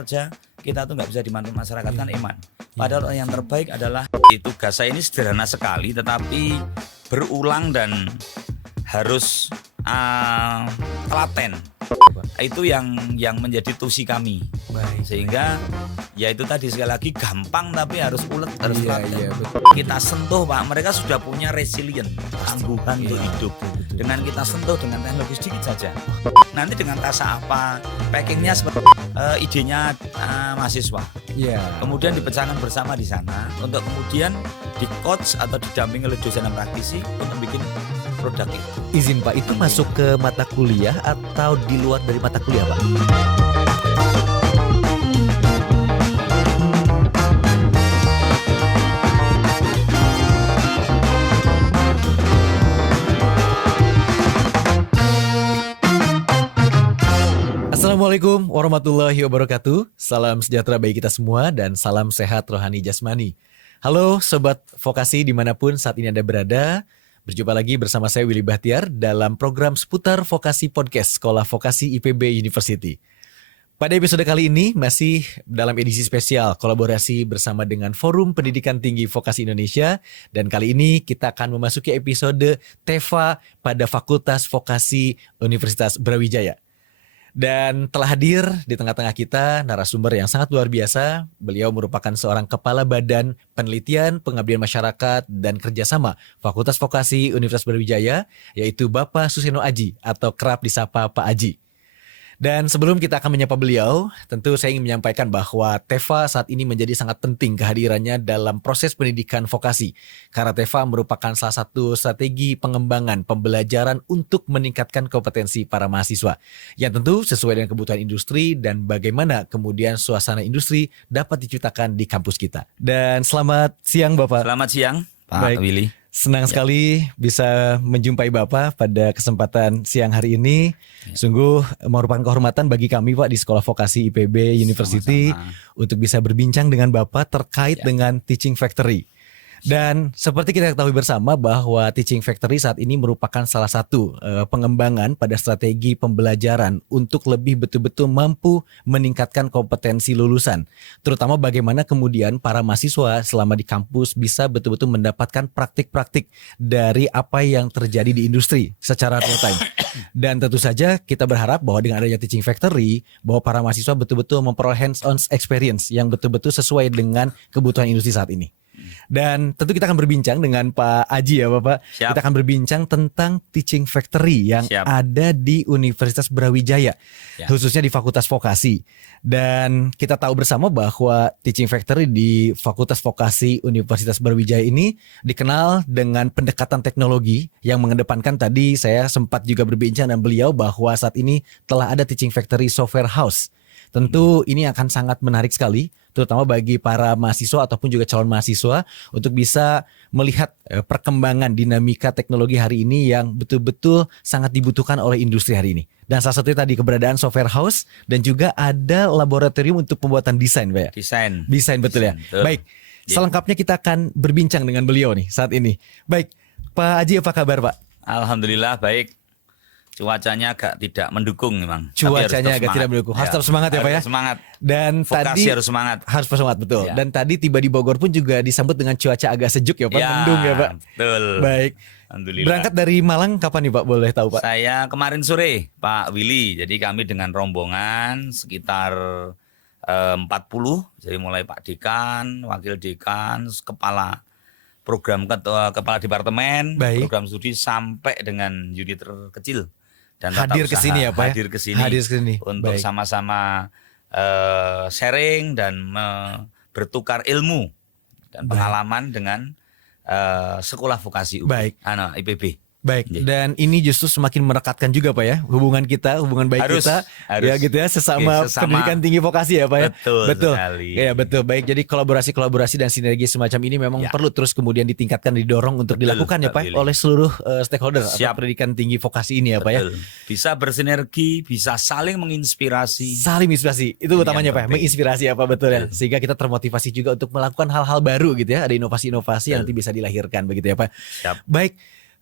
kerja kita tuh nggak bisa dimanfaatkan masyarakat kan iman. Padahal yang terbaik adalah tugas saya ini sederhana sekali tetapi berulang dan harus telaten. Itu yang menjadi tusi kami. Baik. Sehingga ya itu tadi sekali lagi gampang tapi harus ulet, harus telaten. Iya, betul. Kita sentuh Pak, mereka sudah punya resilient, tangguhan untuk hidup. Dengan kita sentuh dengan teknologi sedikit saja. Nanti dengan rasa apa, packingnya seperti idenya mahasiswa. Iya. Kemudian dipecahkan bersama di sana untuk kemudian di coach atau didampingi oleh dosen dan praktisi untuk bikin produk itu. Izin Pak, itu masuk ke mata kuliah atau di luar dari mata kuliah Pak? Assalamualaikum warahmatullahi wabarakatuh. Salam sejahtera bagi kita semua dan salam sehat rohani jasmani. Halo Sobat Vokasi dimanapun saat ini Anda berada. Berjumpa lagi bersama saya Willy Bahtiar dalam program seputar Vokasi Podcast Sekolah Vokasi IPB University. Pada episode kali ini masih dalam edisi spesial kolaborasi bersama dengan Forum Pendidikan Tinggi Vokasi Indonesia. Dan kali ini kita akan memasuki episode TEVA pada Fakultas Vokasi Universitas Brawijaya. Dan telah hadir di tengah-tengah kita narasumber yang sangat luar biasa. Beliau merupakan seorang Kepala Badan Penelitian, Pengabdian Masyarakat, dan Kerjasama Fakultas Vokasi Universitas Brawijaya, yaitu Bapak Suseno Aji atau kerap disapa Pak Aji. Dan sebelum kita akan menyapa beliau, tentu saya ingin menyampaikan bahwa TEVA saat ini menjadi sangat penting kehadirannya dalam proses pendidikan vokasi. Karena TEVA merupakan salah satu strategi pengembangan pembelajaran untuk meningkatkan kompetensi para mahasiswa. Yang tentu sesuai dengan kebutuhan industri dan bagaimana kemudian suasana industri dapat diciptakan di kampus kita. Dan selamat siang Bapak. Selamat siang Pak Baik. Willy. Senang sekali bisa menjumpai Bapak pada kesempatan siang hari ini. Sungguh merupakan kehormatan bagi kami Pak di Sekolah Vokasi IPB University untuk bisa berbincang dengan Bapak terkait dengan Teaching Factory. Dan seperti kita ketahui bersama bahwa Teaching Factory saat ini merupakan salah satu pengembangan pada strategi pembelajaran untuk lebih betul-betul mampu meningkatkan kompetensi lulusan. Terutama bagaimana kemudian para mahasiswa selama di kampus bisa betul-betul mendapatkan praktik-praktik dari apa yang terjadi di industri secara real time. Dan tentu saja kita berharap bahwa dengan adanya Teaching Factory, bahwa para mahasiswa betul-betul memperoleh hands-on experience yang betul-betul sesuai dengan kebutuhan industri saat ini. Dan tentu kita akan berbincang dengan Pak Aji ya Bapak. Siap. Kita akan berbincang tentang Teaching Factory yang ada di Universitas Brawijaya, khususnya di Fakultas Vokasi. Dan kita tahu bersama bahwa Teaching Factory di Fakultas Vokasi Universitas Brawijaya ini dikenal dengan pendekatan teknologi yang mengedepankan, tadi saya sempat juga berbincang dengan beliau bahwa saat ini telah ada Teaching Factory Software House. Tentu ini akan sangat menarik sekali, terutama bagi para mahasiswa ataupun juga calon mahasiswa untuk bisa melihat perkembangan dinamika teknologi hari ini yang betul-betul sangat dibutuhkan oleh industri hari ini. Dan salah satunya tadi keberadaan software house dan juga ada laboratorium untuk pembuatan desain, Pak. Desain betul ya. Betul. Baik, selengkapnya kita akan berbincang dengan beliau nih saat ini. Baik, Pak Aji apa kabar Pak? Alhamdulillah baik. Cuacanya agak tidak mendukung memang. Cuacanya agak tidak mendukung. Harus tetap semangat ya Pak ya. Semangat. Dan Vokasi tadi harus semangat. Harus semangat betul. Ya. Dan tadi tiba di Bogor pun juga disambut dengan cuaca agak sejuk ya Pak, mendung ya Pak. Betul. Baik. Alhamdulillah. Berangkat dari Malang kapan nih Pak, boleh tahu Pak? Saya kemarin sore Pak Willy. Jadi kami dengan rombongan sekitar 40. Jadi mulai Pak Dekan, Wakil Dekan, Kepala Program Kepala Departemen, Baik. Program Studi sampai dengan unit terkecil. Dan Hadir ke sini ya Pak? Hadir ke sini untuk Baik. sama-sama sharing dan bertukar ilmu dan pengalaman dengan sekolah vokasi Baik. IPB. Baik, Jadi. dan ini justru semakin merekatkan juga Pak ya hubungan kita, hubungan baik kita, ya gitu ya sesama pendidikan tinggi vokasi ya Pak ya. Betul sekali. Ya betul. Baik, jadi kolaborasi dan sinergi semacam ini memang perlu terus kemudian ditingkatkan, didorong untuk dilakukan ya Pak oleh seluruh stakeholder atau pendidikan tinggi vokasi ini ya Pak ya. Bisa bersinergi, bisa saling menginspirasi. Saling inspirasi, itu utamanya Pak, menginspirasi apa betul ya, sehingga kita termotivasi juga untuk melakukan hal-hal baru gitu ya, ada inovasi-inovasi yang nanti bisa dilahirkan begitu ya Pak. Siap. Baik.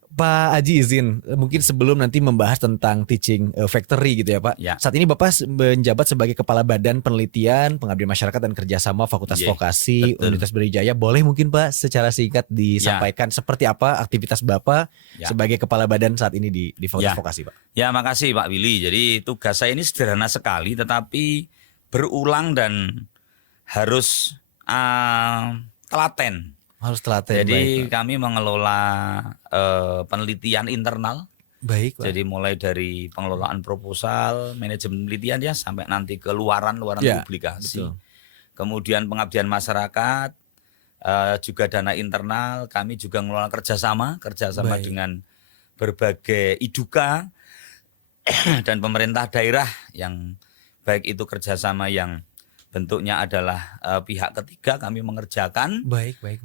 Pak Aji izin, mungkin sebelum nanti membahas tentang teaching factory gitu ya Pak. Ya. Saat ini Bapak menjabat sebagai Kepala Badan Penelitian, Pengabdian Masyarakat dan Kerjasama Fakultas Iya, Vokasi betul. Universitas Brawijaya. Boleh mungkin Pak secara singkat disampaikan seperti apa aktivitas Bapak sebagai Kepala Badan saat ini di Fakultas Vokasi Pak? Ya, makasih Pak Willy. Jadi tugas saya ini sederhana sekali tetapi berulang dan harus telaten. Harus telaten. Jadi kami mengelola penelitian internal. Baik Pak. Jadi mulai dari pengelolaan proposal, manajemen penelitian ya sampai nanti ke luaran publikasi. Betul. Kemudian pengabdian masyarakat, juga dana internal. Kami juga mengelola kerjasama Baik. dengan berbagai iduka dan pemerintah daerah yang baik itu kerjasama yang bentuknya adalah pihak ketiga kami mengerjakan. Baik Pak.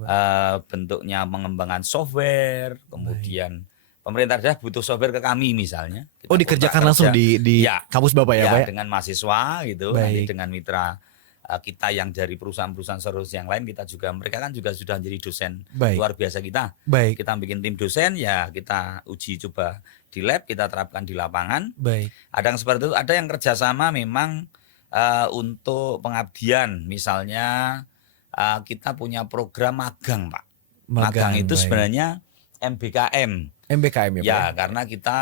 Bentuknya pengembangan software, kemudian pemerintah daerah butuh software ke kami misalnya. Kita Dikerjakan kontrak langsung kerja. di Ya. kampus Bapak ya Pak ya? Dengan mahasiswa gitu, Baik. nanti dengan mitra kita yang dari perusahaan-perusahaan serius yang lain kita juga, mereka kan juga sudah menjadi dosen Baik. luar biasa kita. Baik. Kita bikin tim dosen ya kita uji coba di lab, kita terapkan di lapangan. Baik. Ada yang seperti itu, ada yang kerjasama memang untuk pengabdian, misalnya kita punya program magang Pak. Magang itu baik. sebenarnya MBKM. MBKM ya Pak. Ya, karena kita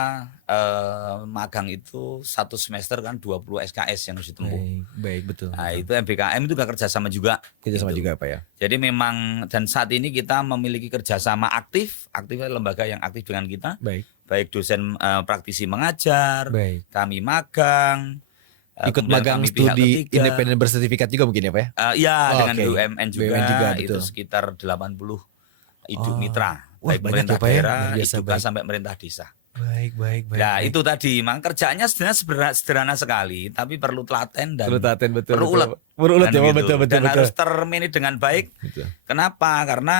magang itu 1 semester kan 20 SKS yang harus ditempuh. Baik betul. Nah, itu MBKM itu kerjasama juga. Kerjasama Gitu. juga Pak ya. Jadi memang dan saat ini kita memiliki kerjasama aktifnya lembaga yang aktif dengan kita. Baik dosen praktisi mengajar, Baik. kami magang. Ikut kemudian magang kami pihak studi ketiga. independen bersertifikat juga mungkin ya Pak ya? Iya, dengan oke. BUMN juga, BUMN juga, itu betul. sekitar 80 iduk mitra. Wah, Baik banyak pemerintah ya, Pak ya? daerah, Luar biasa, iduka baik. sampai pemerintah desa. Baik. Nah, itu tadi, memang kerjanya sebenarnya sederhana sekali, tapi perlu telaten dan Perlu telaten, betul, perlu betul. ulet. Perlu ulet Kan ya, Pak, begitu. betul. Dan harus termanage dengan baik. Betul. Kenapa? Karena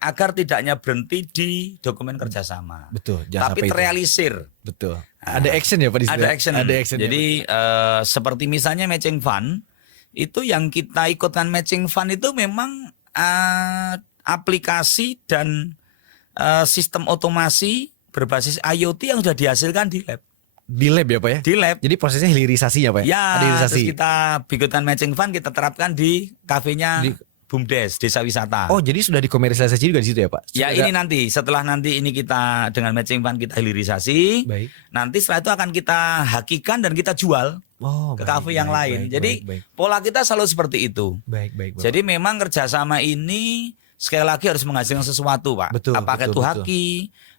agar tidaknya berhenti di dokumen kerjasama, Betul, jangan tapi sampai itu. terrealisir. Betul. Ada action ya Pak di situ? Ada action. Ada action. Jadi seperti misalnya matching fund, itu yang kita ikutkan matching fund itu memang aplikasi dan sistem otomasi berbasis IoT yang sudah dihasilkan di lab. Di lab ya Pak ya? Di lab. Jadi prosesnya hilirisasi ya Pak ya? Ya, Ada hilirisasi. terus kita bikinkan matching fund, kita terapkan di kafenya BUMDes, Desa Wisata. Oh, jadi sudah dikomersialisasi juga di situ ya Pak? Ya, ini nanti setelah nanti ini kita dengan matching fund kita hilirisasi. Baik. Nanti setelah itu akan kita hakikan dan kita jual ke kafe yang lain. Jadi pola kita selalu seperti itu. Baik. Bapak. Jadi memang kerjasama ini sekali lagi harus menghasilkan sesuatu Pak. Betul, apakah betul, itu betul. haki,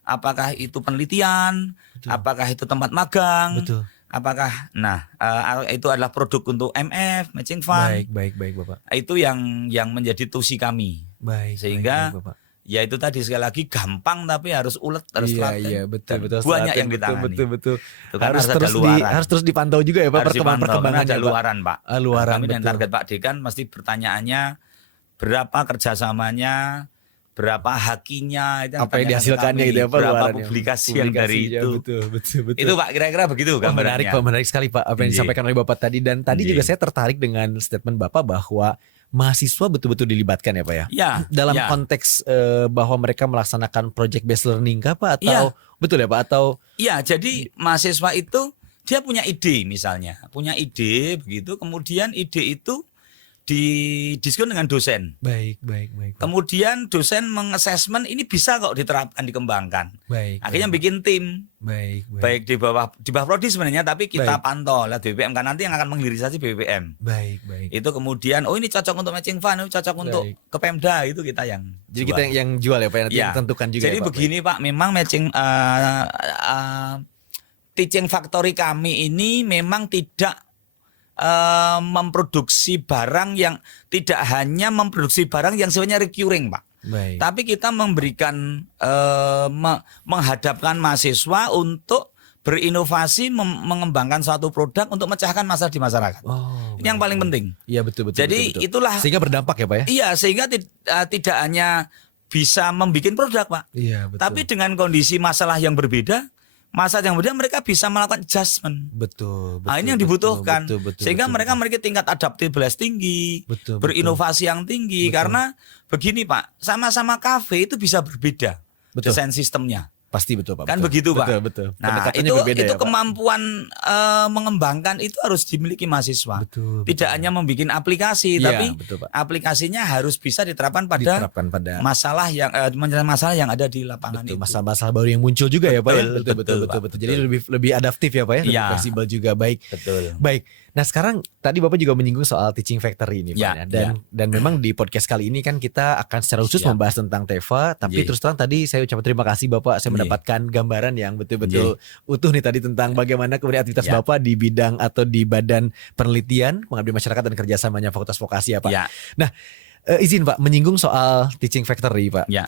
apakah itu penelitian, apakah itu tempat magang. Betul. Apakah itu adalah produk untuk MF, matching fund. Baik Bapak. Itu yang menjadi tusi kami. Baik. Sehingga baik, Bapak. ya itu tadi sekali lagi gampang tapi harus ulet, harus telaten. Iya, Dan betul. banyak Telaten, yang ditangani. Betul. Itu kan Harus ada terus luaran. harus terus dipantau juga ya Pak Harus dipantau, karena perkembangannya ada Pak. luaran Pak. Luaran, Kami dan betul. target Pak Dekan pasti pertanyaannya berapa kerjasamanya, berapa hakinya, itu Apa yang ditanyakan dihasilkannya kami, gitu ya Pak, berapa luarannya. publikasi yang dari Publikasinya, itu. Betul. Itu Pak kira-kira begitu Wah, menarik gambarannya. Pak, menarik sekali Pak apa yang Iya. disampaikan oleh Bapak tadi. Dan tadi Iya. juga saya tertarik dengan statement Bapak bahwa mahasiswa betul-betul dilibatkan ya Pak ya. Ya, Dalam ya. konteks bahwa mereka melaksanakan project based learning kah Pak? Atau betul ya Pak? Atau Iya, jadi mahasiswa itu dia punya ide misalnya, punya ide begitu, kemudian ide itu didiskus dengan dosen. baik Pak. Kemudian dosen mengassessment ini bisa kok diterapkan, dikembangkan. Baik. Akhirnya bikin tim. Baik di bawah prodi sebenarnya, tapi kita Baik. pantau lah BPM kan nanti yang akan menghilirisasi BPM. Baik. Itu kemudian ini cocok untuk matching fund, ini cocok untuk ke Pemda, itu kita yang Jadi jual. kita yang jual ya Pak, nanti Ya. yang tentukan juga Jadi ya Pak. begini Pak, memang matching teaching factory kami ini memang tidak memproduksi barang yang tidak hanya memproduksi barang yang sifatnya recurring Pak. Baik. Tapi kita memberikan menghadapkan mahasiswa untuk berinovasi mengembangkan suatu produk untuk memecahkan masalah di masyarakat. Oh, Ini yang paling penting. Iya betul. Jadi betul. itulah Sehingga berdampak ya Pak ya? Iya, sehingga tidak hanya bisa membuat produk Pak, Iya betul. tapi dengan kondisi masalah yang berbeda, mereka bisa melakukan adjustment. Betul. Ini yang dibutuhkan. Betul, Sehingga betul. mereka memiliki tingkat adaptabilitas tinggi, Betul, berinovasi yang tinggi. Betul. Karena begini Pak, sama-sama kafe itu bisa berbeda. Betul. desain sistemnya. Pasti betul Pak. Kan betul. begitu Pak. Betul. Nah Pendekatannya itu berbeda ya, Pak? kemampuan mengembangkan itu harus dimiliki mahasiswa. Betul. Tidak hanya membuat aplikasi, Iya, tapi betul, Pak. aplikasinya harus bisa diterapkan pada Diterapkan pada masalah yang ada di lapangan betul, itu. masalah-masalah baru yang muncul juga ya Pak ya. Betul, Pak, Betul. Jadi lebih adaptif ya Pak ya, lebih Iya. fleksibel juga. Baik. Betul. Baik. Nah sekarang tadi Bapak juga menyinggung soal teaching factory ini Pak Ya, ya. Dan memang di podcast kali ini kan kita akan secara khusus Siap. membahas tentang TEFA. Tapi Iya. terus terang tadi saya ucapkan terima kasih Bapak. Saya Iya. mendapatkan gambaran yang betul-betul utuh nih tadi tentang bagaimana kemudian aktivitas Ya. Bapak di bidang atau di badan penelitian pengabdian masyarakat dan kerjasamanya Fakultas Vokasi ya Pak. Ya, Izin Pak menyinggung soal teaching factory Pak. ya.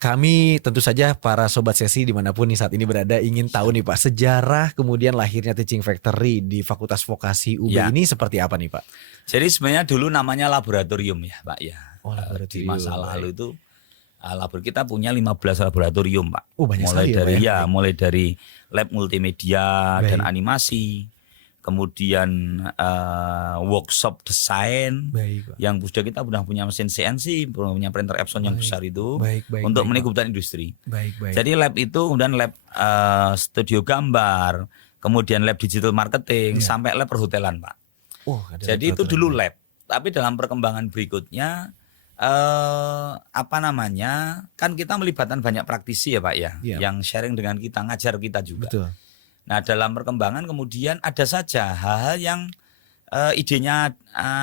Kami tentu saja para sobat sesi dimanapun nih saat ini berada ingin tahu nih Pak sejarah kemudian lahirnya teaching factory di Fakultas Vokasi UB Ya. ini seperti apa nih Pak? Jadi sebenarnya dulu namanya laboratorium ya Pak ya. Oh, laboratorium, Di masa baik. lalu itu kita punya 15 laboratorium Pak. Oh, banyak mulai sekali ya, dari Pak, ya? mulai dari lab multimedia Baik. dan animasi, kemudian workshop desain. Baik Pak. Yang sudah kita sudah punya mesin CNC, punya printer Epson yang Baik. besar itu Baik, untuk baik, menikutan industri. Baik. Jadi lab itu kemudian lab studio gambar, kemudian lab digital marketing, Iya. sampai lab perhotelan Pak. Oh, ada Jadi itu laboratorium. dulu lab. Tapi dalam perkembangan berikutnya kan kita melibatkan banyak praktisi ya Pak ya, Iya. yang sharing dengan kita, ngajar kita juga. Betul. Nah dalam perkembangan kemudian ada saja hal-hal yang idenya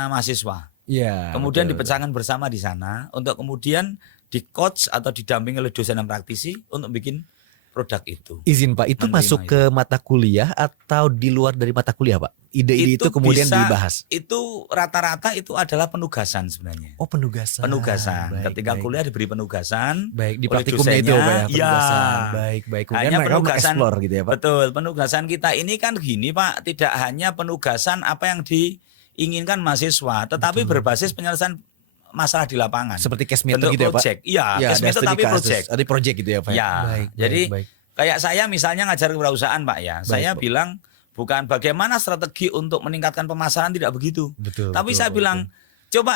mahasiswa. Iya. Kemudian betul. dipecahkan bersama di sana untuk kemudian di coach atau didampingi oleh dosen dan praktisi untuk bikin produk itu. Izin Pak, itu Menerima masuk itu. ke mata kuliah atau di luar dari mata kuliah Pak? Ide-ide itu kemudian bisa- dibahas. Itu rata-rata itu adalah penugasan sebenarnya. Oh, penugasan. Penugasan. Baik, Ketika baik. kuliah diberi penugasan. Baik, di oleh praktikumnya itu Pak ya, dosennya, penugasan. ya. Baik. Kemudian Hanya mereka penugasan, mengeksplor gitu ya Pak. Betul, penugasan kita ini kan gini Pak, tidak hanya penugasan apa yang diinginkan mahasiswa, tetapi berbasis penyelesaian masalah di lapangan. Seperti case method Bentuk gitu ya Pak? project. Iya, Ya, case ada method studi tapi kasus. project. Ada project gitu ya Pak? Ya, Baik, jadi baik. kayak saya misalnya ngajar kewirausahaan Pak ya, saya Pak. bilang bukan bagaimana strategi untuk meningkatkan pemasaran, tidak begitu. Betul. Tapi betul, saya Pak, bilang, coba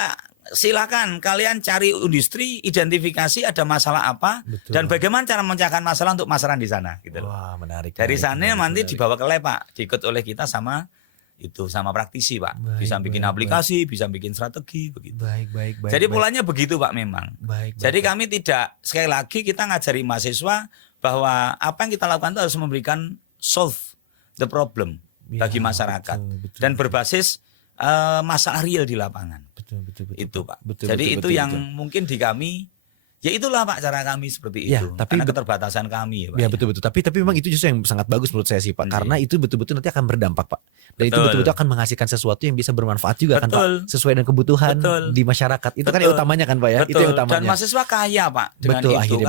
silakan kalian cari industri, identifikasi ada masalah apa, Betul. dan bagaimana cara memecahkan masalah untuk pemasaran di sana. Gitu betul. loh. Wah, menarik. Dari menarik, sana menarik, nanti menarik. dibawa ke lab Pak, diikut oleh kita sama praktisi Pak. Baik, Bisa bikin baik, aplikasi, bisa bikin strategi begitu. Baik. Jadi polanya begitu Pak memang. Baik. Jadi kami tidak, sekali lagi kita ngajari mahasiswa bahwa apa yang kita lakukan itu harus memberikan solve the problem Ya, bagi masyarakat betul, dan berbasis masalah real di lapangan. betul. Itu Pak. Betul, Jadi betul, itu betul, yang betul. mungkin di kami, ya itulah Pak cara kami seperti Ya, itu. tapi Karena keterbatasan kami ya Pak. Ya betul. Tapi memang itu justru yang sangat bagus menurut saya sih Pak. Iya. Karena itu betul-betul nanti akan berdampak Pak. Dan itu Betul. betul-betul akan menghasilkan sesuatu yang bisa bermanfaat juga kan Betul. Pak. Sesuai dengan kebutuhan Betul. di masyarakat. Itu kan yang Betul. utamanya kan Pak ya. Itu Betul. yang utamanya. Dan mahasiswa kaya Pak dengan Betul, itu akhirnya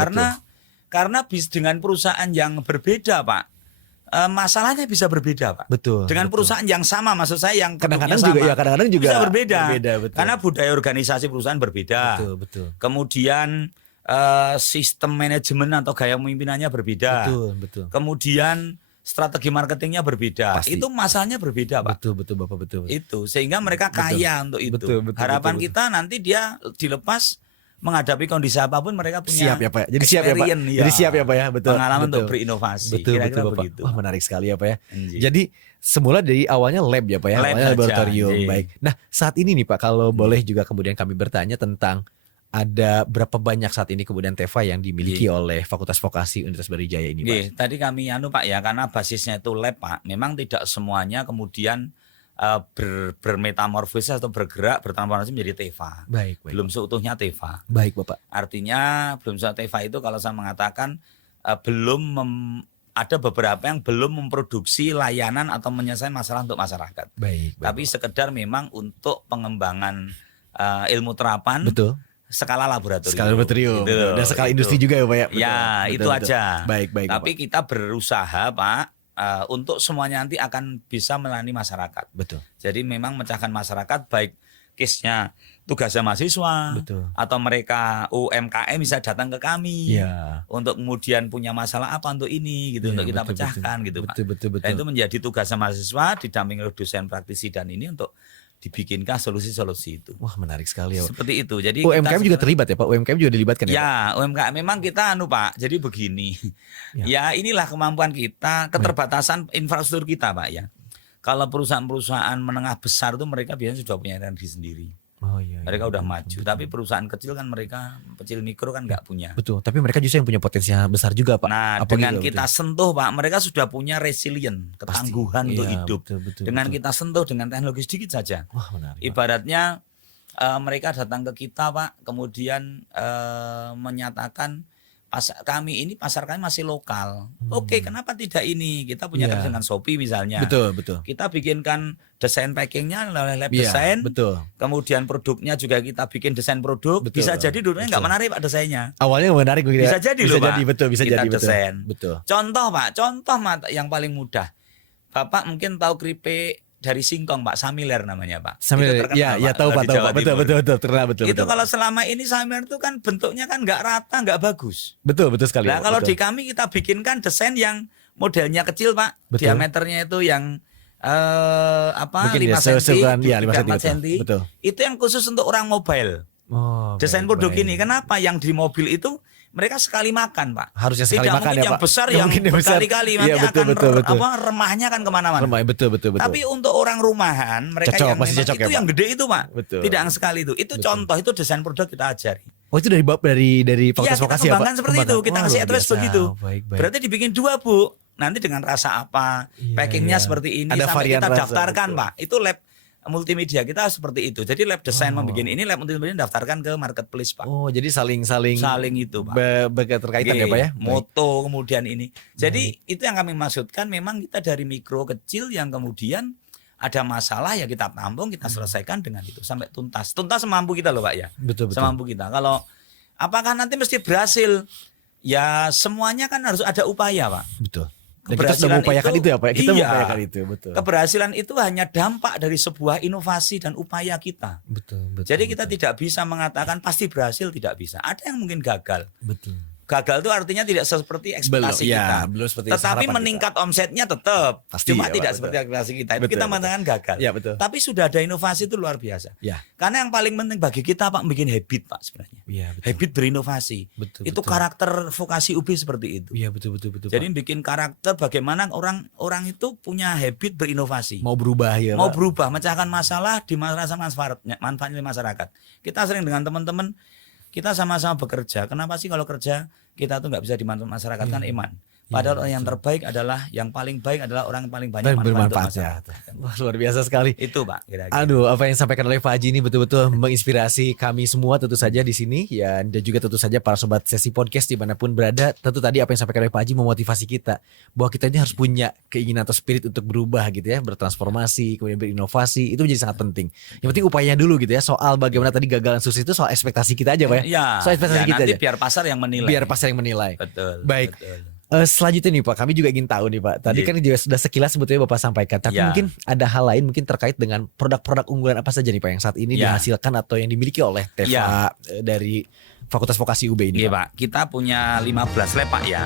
karena dengan perusahaan yang berbeda Pak, masalahnya bisa berbeda Pak. Betul. Dengan betul. perusahaan yang sama, maksud saya yang Kadang-kadang produknya juga sama, ya kadang-kadang juga bisa berbeda. betul. Karena budaya organisasi perusahaan berbeda. Betul. Kemudian sistem manajemen atau gaya pemimpinannya berbeda. Betul. Kemudian strategi marketingnya berbeda. Pasti. Itu masalahnya berbeda Pak. Betul Bapak betul. Itu sehingga mereka kaya untuk itu. Betul, Harapan betul. kita nanti dia dilepas menghadapi kondisi apapun mereka punya Siap ya Pak ya. Jadi siap ya Pak. experience, Jadi siap ya Pak ya. Betul. Pengalaman betul. untuk berinovasi. Betul Kira-kira Bapak. begitu. Wah menarik sekali ya Pak ya. Anjing. Jadi semula dari awalnya lab ya Pak ya. Lab Awalnya saja, laboratorium. anjing. Baik. Nah saat ini nih Pak kalau boleh juga kemudian kami bertanya tentang ada berapa banyak saat ini kemudian TEFA yang dimiliki oleh Fakultas Vokasi Universitas Brawijaya ini Pak? Nggih, tadi kami Pak ya, karena basisnya itu lab Pak. Memang tidak semuanya kemudian bermetamorfosis atau bertransformasi menjadi TEFA. Baik. Belum seutuhnya TEFA. Baik Bapak. Artinya belum seutuhnya TEFA itu kalau saya mengatakan ada beberapa yang belum memproduksi layanan atau menyelesaikan masalah untuk masyarakat. Baik. Tapi sekedar memang untuk pengembangan ilmu terapan betul. skala laboratorium. Skala laboratorium. Gitu loh, Dan skala itu. industri juga ya Pak ya. Ya, itu aja. Baik. Tapi Bapak. kita berusaha Pak untuk semuanya nanti akan bisa melayani masyarakat. Betul. Jadi memang memecahkan masyarakat baik case-nya tugasnya mahasiswa Betul. atau mereka UMKM bisa datang ke kami Iya. untuk kemudian punya masalah apa untuk ini gitu Iya, untuk kita betul, pecahkan gitu Pak. Betul. Dan itu menjadi tugasnya mahasiswa didampingi oleh dosen praktisi dan ini untuk dibikinkah solusi-solusi itu. Wah, menarik sekali ya, Pak. Seperti itu. Jadi UMKM kita juga terlibat ya, Pak? UMKM juga dilibatkan ya, Pak? Ya, UMKM memang kita Pak. Jadi begini. Ya, inilah kemampuan kita, keterbatasan infrastruktur kita, Pak ya. Kalau perusahaan-perusahaan menengah besar itu mereka biasanya sudah punya energi sendiri. Oh iya. Mereka udah maju, tapi perusahaan kecil kan mereka kecil mikro kan nggak punya. Betul, tapi mereka justru yang punya potensi yang besar juga, Pak. Nah, dengan kita sentuh, Pak, mereka sudah punya resilient, ketangguhan untuk hidup. Dengan kita sentuh dengan teknologi sedikit saja. Wah, menarik. Ibaratnya mereka datang ke kita, Pak, kemudian menyatakan kami ini pasar kami masih lokal. Oke, kenapa tidak ini? Kita punya dengan Shopee misalnya. Betul. Kita bikinkan desain packingnya oleh lab desain. Betul. Kemudian produknya juga kita bikin desain produk. Betul. Bisa jadi dulunya nggak menarik, Pak, desainnya. Awalnya menarik begitu. Bisa jadi loh, Pak. Bisa kita jadi desain. Betul. Contoh, Pak, yang paling mudah. Bapak mungkin tahu keripik dari singkong, Pak, Samiler namanya, Pak. Samiler, ya tahu Pak, betul, terkenal betul. Itu kalau selama ini Samiler itu kan bentuknya kan nggak rata, nggak bagus. Betul sekali. Nah, kalau di kami kita bikinkan desain yang modelnya kecil, Pak, diameternya itu yang 5 cm, 4 cm. Itu yang khusus untuk orang mobile. Desain produk ini, kenapa yang di mobil itu mereka sekali makan, Pak. Harusnya sekali tidak makan mungkin ya, yang Pak. besar yang berkali-kali nanti betul. remahnya kan kemana-mana. Betul. Tapi untuk orang rumahan mereka cocok, yang masih memang cocok itu ya, yang Pak? gede itu, Pak. Betul. Tidak yang sekali itu. Itu contoh, itu desain produk kita ajari. Oh, itu dari fakultas vokasi ya, Pak? Kembangkan seperti itu, kita kasih address begitu. Baik. Berarti dibikin 2, Bu. Nanti dengan rasa apa, packingnya seperti ini, ada sampai kita rasa, daftarkan, betul. Pak. Itu lab multimedia kita seperti itu. Jadi lab desain membuat ini, lab multimedia daftarkan ke marketplace, Pak. Oh, jadi saling itu, Pak. Berkaitan ya, Pak ya? Moto kemudian ini. Jadi itu yang kami maksudkan, memang kita dari mikro kecil yang kemudian ada masalah ya kita tampung, kita selesaikan dengan itu sampai tuntas. Tuntas semampu kita loh, Pak ya. Betul. Semampu kita. Kalau apakah nanti mesti berhasil? Ya semuanya kan harus ada upaya, Pak. Betul. Dan kita sudah mengupayakan itu ya, Pak. Kita mengupayakan itu, betul. Keberhasilan itu hanya dampak dari sebuah inovasi dan upaya kita. Betul. Jadi kita tidak bisa mengatakan pasti berhasil, tidak bisa. Ada yang mungkin gagal. Betul. Gagal itu artinya tidak seperti ekspektasi kita. Belum seperti tetapi meningkat omsetnya tetap. Pasti, cuma ya, tidak Pak, seperti ekspektasi kita. Itu betul, kita mengatakan gagal. Ya, betul. Tapi sudah ada inovasi itu luar biasa. Ya. Karena yang paling penting bagi kita, Pak, bikin habit, Pak, sebenarnya. Ya, betul. Habit berinovasi. Betul, itu karakter vokasi UB seperti itu. Iya, betul. Jadi bikin karakter bagaimana orang itu punya habit berinovasi. Mau berubah ya, Mau Pak. berubah, memecahkan masalah di manfaatnya masyarakat. Kita sering dengan teman-teman, kita sama-sama bekerja. Kenapa sih kalau kerja kita tuh nggak bisa dimanfaatkan masyarakat kan iman. Padahal yang terbaik adalah yang paling baik adalah orang yang paling banyak bermanfaat ya. Wah, luar biasa sekali. Itu, Pak, kira-kira. Aduh, apa yang disampaikan oleh Pak Haji ini betul-betul menginspirasi kami semua tentu saja di sini ya, dan juga tentu saja para sobat sesi podcast dimanapun berada. Tentu tadi apa yang disampaikan oleh Pak Haji memotivasi kita bahwa kita ini harus punya keinginan atau spirit untuk berubah gitu ya, bertransformasi, kemudian berinovasi. Itu menjadi sangat penting. Yang penting upayanya dulu gitu ya. Soal bagaimana tadi gagalan sukses itu soal ekspektasi kita aja, Pak ya. Ya, soal ekspektasi kita nanti aja. biar pasar yang menilai. Betul. Baik. Betul. Selanjutnya nih Pak, kami juga ingin tahu nih Pak. Tadi kan juga sudah sekilas sebetulnya Bapak sampaikan, tapi mungkin ada hal lain mungkin terkait dengan produk-produk unggulan apa saja nih Pak yang saat ini dihasilkan atau yang dimiliki oleh TVA dari Fakultas Vokasi UB ini. Iya, Pak. Kita punya 15 lab, Pak ya.